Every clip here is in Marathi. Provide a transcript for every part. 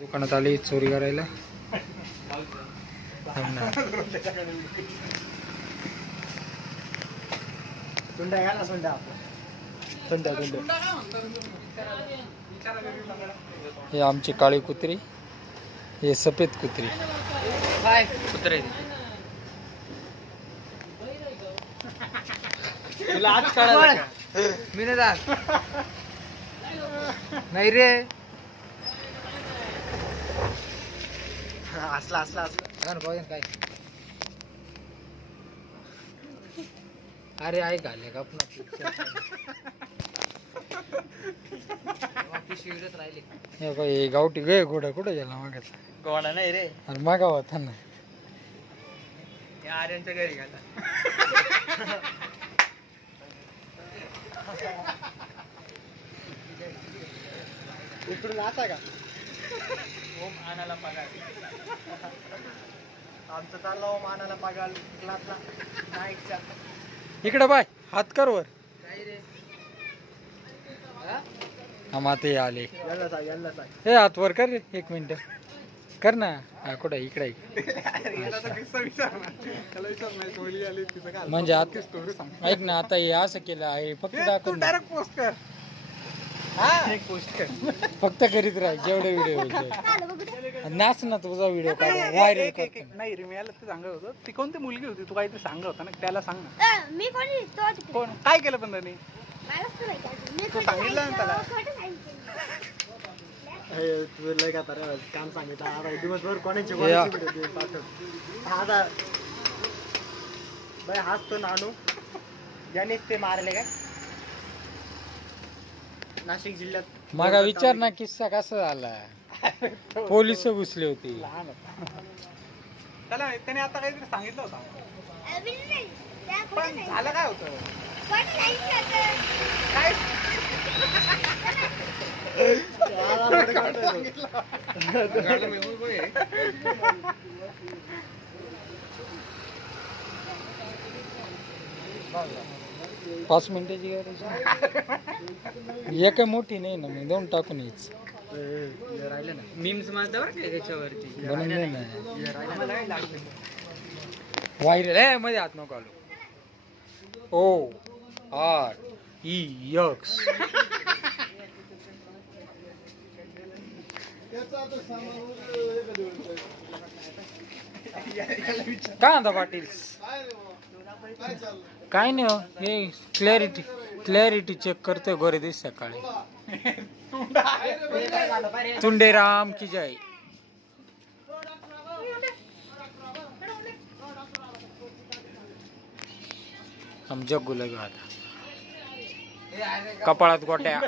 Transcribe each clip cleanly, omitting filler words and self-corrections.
दुकानात आली चोरी करायला. हे आमची काळी कुत्री, हे सफेद कुत्री. कुत्रे तुला आज कळालं का? मी नाही जात. नाही रे, असला असला असला काय. अरे आई घाले का राहिले. गावठी गे घोडा कुठे गेला मागायचा? घोडा नाही रे, अरे मागा होता ना. आर्यांच्या घरी गेला. इकडून आता का ओम आणायला पगार. आमचं चाललं ओम आणायला पगार क्लासला नाईटच्या. इकडे बाय हात कर वर. माते आले. हे हात वर कर रे, 1 मिनिट कर ना. हा कुठे इकडे म्हणजे ऐक ना, आता हे असं केलं आहे फक्त दाखव. डायरेक्ट पोस्ट कर. फक्त करीत राह जेवढे व्हिडिओ. नाच ना तुझा व्हिडिओ काढ व्हायरल कर. नाही रे, मी याला ते सांगत होतो. ती कोणती मुलगी होती तू काहीतरी सांगत होता ना, त्याला सांग ना. मी कोण काय केलं पण त्यांनी सांगितलं ना त्याला. काम सांगितलं दिवसभर कोणाची हाच तो नानू ज्यानेच ते मारले काय नाशिक जिल्ह्यात. मागा विचार ना किस्सा कसा झाला. पोलिस घुसले होते. लहान होता त्याला, त्याने आता काहीतरी सांगितलं होतं. पण झालं काय होतं काय 5 मिनिटाची गरज. एक मोठी नाही ना, मग 2 टाकून येच राहिले ना. मीम्स माझ्यावर काय त्याच्यावरती बनवले ना व्हायरल. मध्ये हात नको आलो. OREX काय म्हणता पाटील? काय नाही हो, हे क्लॅरिटी चेक करतोय. गोरे दिवस सकाळी. तुंडेराम की जय. हम जग्गू लगे आता कपाळात गोट्या.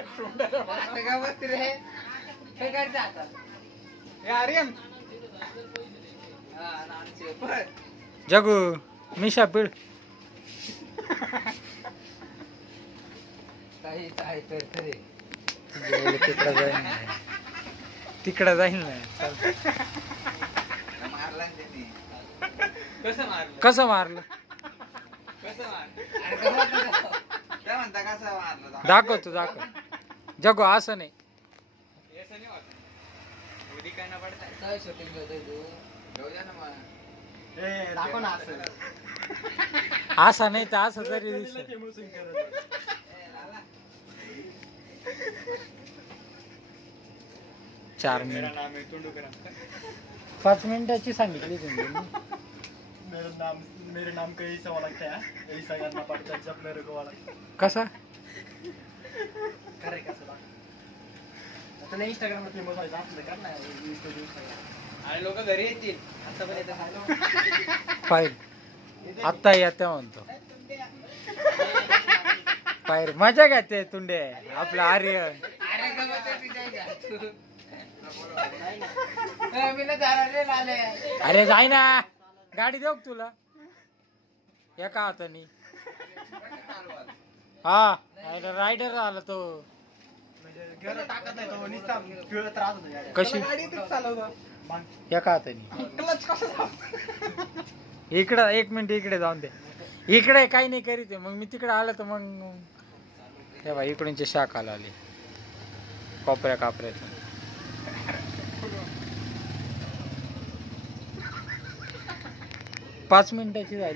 जगू मिशा पिळ. तिकडे जाईल ना. कसं मारलं दाखव तू दाखव. जगो असं नाही. असं नाही तर असं तरी 4 मिनिट 5 मिनिटाची सांगितली तुम्ही. मेरे नाम का ऐसा वाला क्या है, ऐसा करना पड़ता है जब मेरे को वाला. कसा करे कसं आता इंस्टाग्राम मध्ये मोबाईल आपलं करणार आणि लोक घरी येतील आता पण येतात. फाईल आत्ता येते म्हणतो. फाईल मजा घेते तुंडे आपलं आर्यन. अरे जाय ना, गाडी देऊ तुला एका हातानी. हा रायडर आला तो. कशी एका हातानी. इकडं 1 मिनिट इकडे जाऊन दे. इकडे काही नाही करीत. मग मी तिकडे आलं तर मग तेव्हा इकडूनचे शाखाला आले कोपऱ्या कापऱ्यातून. 5 मिनिटाची झाली.